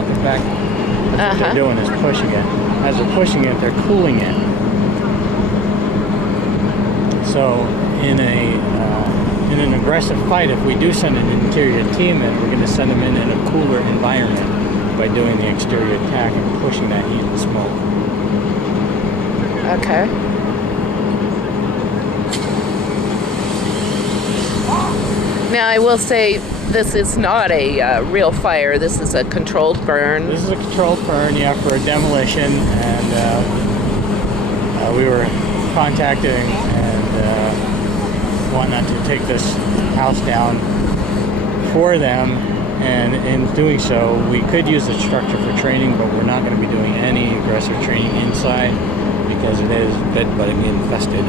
out the back. What they're doing is pushing it. As they're pushing it, they're cooling it. So in an aggressive fight, if we do send an interior team in, we're going to send them in a cooler environment by doing the exterior attack and pushing that heat and smoke. Okay. Now I will say this is not a real fire. This is a controlled burn. This is a controlled burn, yeah, for a demolition, and we were contacting and wanting to take this house down for them, and in doing so, we could use the structure for training, but we're not going to be doing any aggressive training inside because it is bed-bug infested.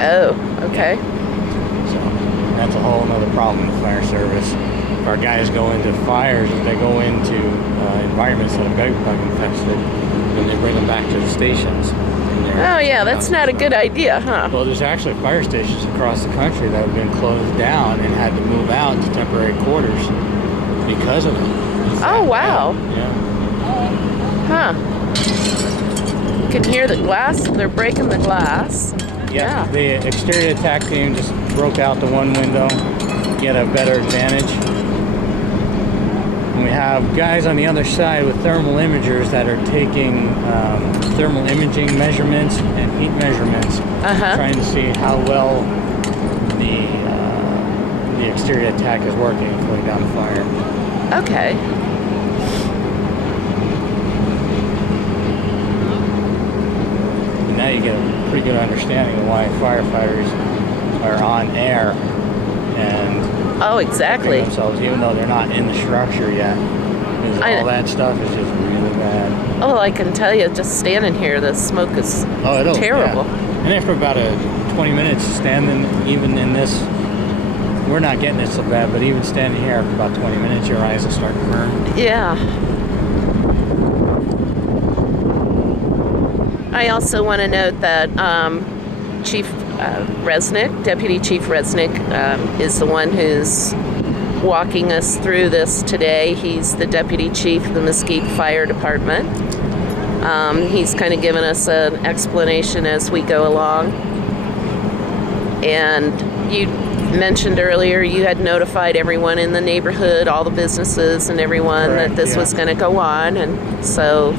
Oh, okay. So that's a whole other problem in the fire service. If our guys go into fires, if they go into environments that are bed-bug infested, then they bring them back to the stations. Oh yeah, that's not a good idea, huh? Well, there's actually fire stations across the country that have been closed down and had to move out to temporary quarters because of it. Oh wow. Yeah. Huh. You can hear the glass. They're breaking the glass. Yeah. The exterior attack team just broke out the one window, get a better advantage. And we have guys on the other side with thermal imagers that are taking thermal imaging measurements and heat measurements, trying to see how well the exterior attack is working, putting down the fire. Okay. And now you get a pretty good understanding of why firefighters are on air and exactly. themselves, even though they're not in the structure yet. Because all that stuff is just really bad. Oh, I can tell you, just standing here, the smoke is terrible. Yeah. And after about 20 minutes standing, even in this, we're not getting it so bad, but even standing here after about 20 minutes, your eyes will start to burn. Yeah. I also want to note that Chief Resnick, Deputy Chief Resnick, is the one who's walking us through this today. He's the Deputy Chief of the Mesquite Fire Department. He's kind of given us an explanation as we go along. And you mentioned earlier you had notified everyone in the neighborhood, all the businesses and everyone, that this was going to go on, and so...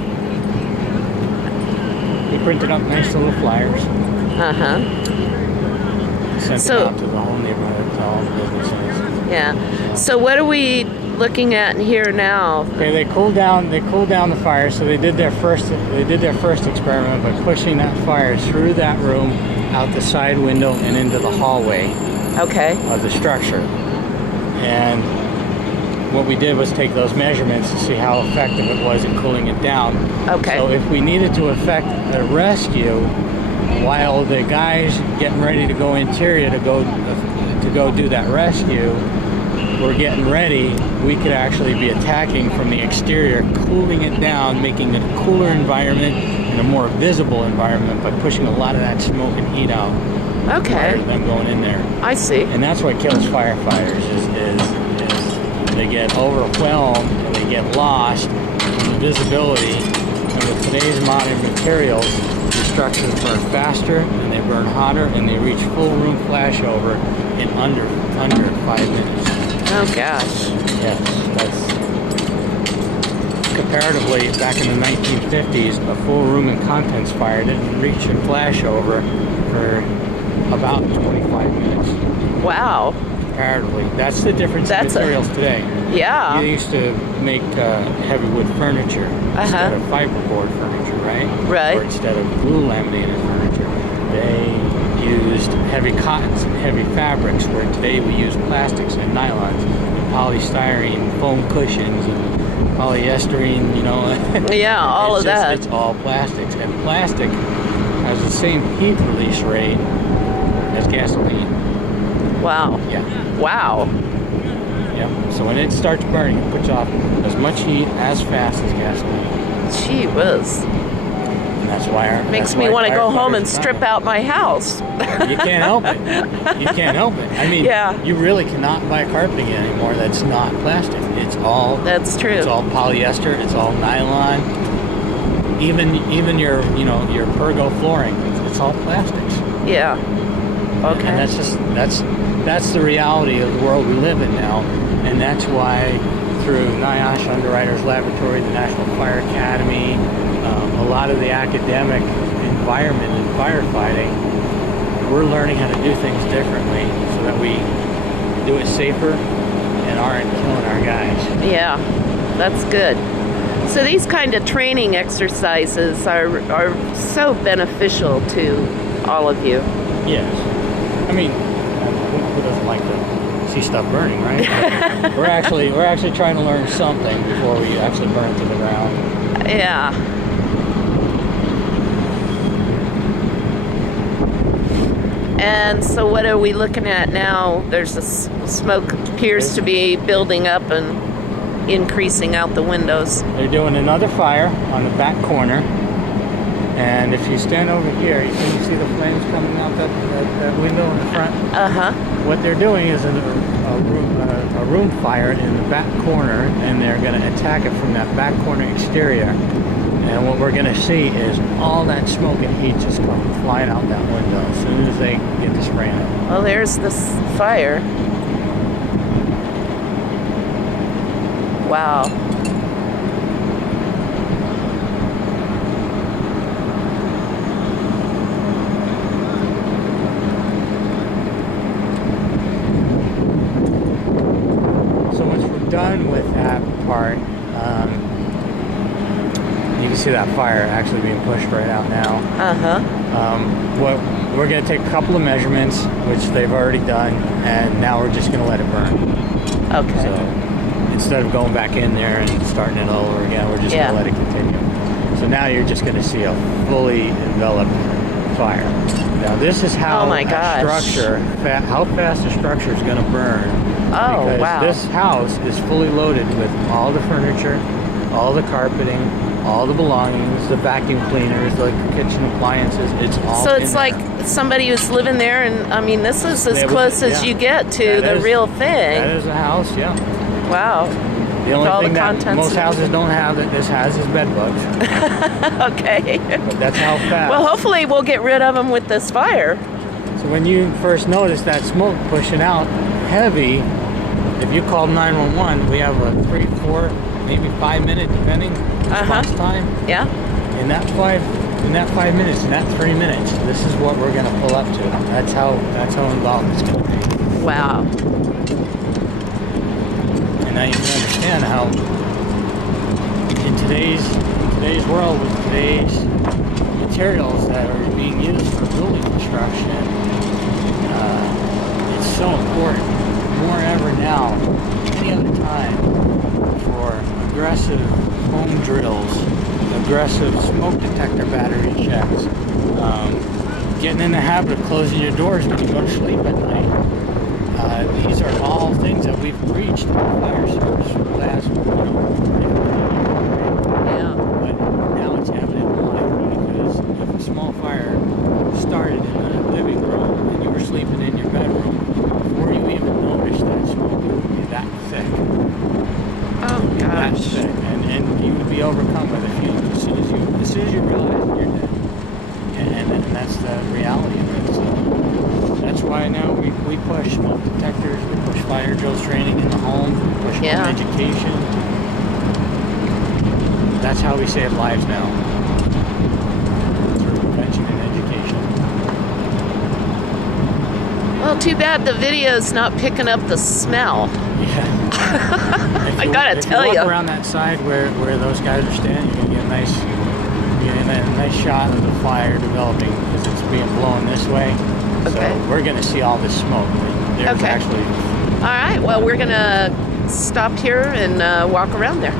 We printed up nice little flyers. Sent them out to the whole neighborhood, to all the businesses. Yeah. So what are we looking at here now? Okay, they cooled down the fire, so they did their first experiment by pushing that fire through that room, out the side window, and into the hallway of the structure. And what we did was take those measurements to see how effective it was in cooling it down. Okay. So if we needed to effect a rescue while the guys getting ready to go interior to go do that rescue, we're getting ready, we could actually be attacking from the exterior, cooling it down, making it a cooler environment and a more visible environment by pushing a lot of that smoke and heat out. Okay. Rather than going in there. I see. And that's what kills firefighters is they get overwhelmed and they get lost in the visibility. And with today's modern materials, the structures burn faster and they burn hotter and they reach full room flashover in under 5 minutes. Oh gosh. Yes, that's comparatively back in the 1950s, a full room and contents fire didn't reach a flashover for about 25 minutes. Wow. Comparatively. That's the difference in materials today. Yeah. You used to make heavy wood furniture instead of fiberboard furniture, right? Right. Or instead of glue laminated furniture. They used heavy cottons and heavy fabrics, where today we use plastics and nylons and polystyrene, foam cushions and polyesterine, you know. Yeah, all of that. It's all plastics. And plastic has the same heat release rate as gasoline. Wow. Yeah. Wow. Yeah. So when it starts burning, it puts off as much heat as fast as gasoline. Gee whiz. And that's why makes me want to go home and strip out my house. You can't help it. You can't help it. I mean, you really cannot buy carpeting anymore that's not plastic. It's all That's true. It's all polyester. It's all nylon. Even your your pergo flooring. It's all plastics. Yeah. Okay. And that's the reality of the world we live in now, and that's why through NIOSH Underwriters Laboratory, the National Fire Academy, a lot of the academic environment in firefighting, we're learning how to do things differently so that we do it safer and aren't killing our guys. Yeah, that's good. So these kind of training exercises are so beneficial to all of you. Yes. I mean, who doesn't like to see stuff burning, right? we're actually trying to learn something before we actually burn to the ground. Yeah. And so what are we looking at now? There's a smoke appears to be building up and increasing out the windows. They're doing another fire on the back corner. And if you stand over here, you can see the flames coming out that window in the front. Uh-huh. What they're doing is a room fire in the back corner, and they're going to attack it from that back corner exterior. And what we're going to see is all that smoke and heat just come flying out that window as soon as they get to spraying it. Well, there's this fire. Wow. So once we're done with that part, you can see that fire actually being pushed right out now. What we're going to take a couple of measurements, which they've already done, and now we're just going to let it burn. Okay. So instead of going back in there and starting it all over again, we're just going to let it continue. So now you're just going to see a fully enveloped fire. Now this is how how fast the structure is going to burn. Oh, because wow. this house is fully loaded with all the furniture, all the carpeting, all the belongings, the vacuum cleaners, the kitchen appliances. It's all. So it's like there. somebody who's living there, and I mean, this is as close as you get to the real thing. That is a house, yeah. Wow. The only thing that most houses don't have that this has is bed bugs. Okay. But that's how fast. Well, hopefully we'll get rid of them with this fire. So when you first notice that smoke pushing out heavy, if you call 911, we have a 3, 4, maybe 5 minute depending response time. Yeah. In that 5 minutes, in that 3 minutes, this is what we're gonna pull up to. That's how involved it's gonna be. Wow. And now you can understand how in today's world with today's materials that are being used for building construction, it's so important, more ever now than any other time, for aggressive home drills, aggressive smoke detector battery checks, getting in the habit of closing your doors when you go to sleep at night. These are all things that we've preached in the fire service for the last, but now it's evident why. Because if a small fire started in the living room and you were sleeping in your bedroom, before you even noticed that smoke, it would be that thick. Oh gosh. That thick, and you would be overcome by the fumes as soon as you realize that you're dead. And that's the reality of it. So that's why now we push smoke detectors, we push fire drills training in the home, we push home education. That's how we save lives now, through prevention and education. Well, too bad the video's not picking up the smell. Yeah. I gotta tell you. If you walk around that side where those guys are standing, you're gonna get a nice shot of the fire developing because it's being blown this way. Okay. So we're gonna see all this smoke. There's actually. All right. Well, we're gonna stop here and walk around there.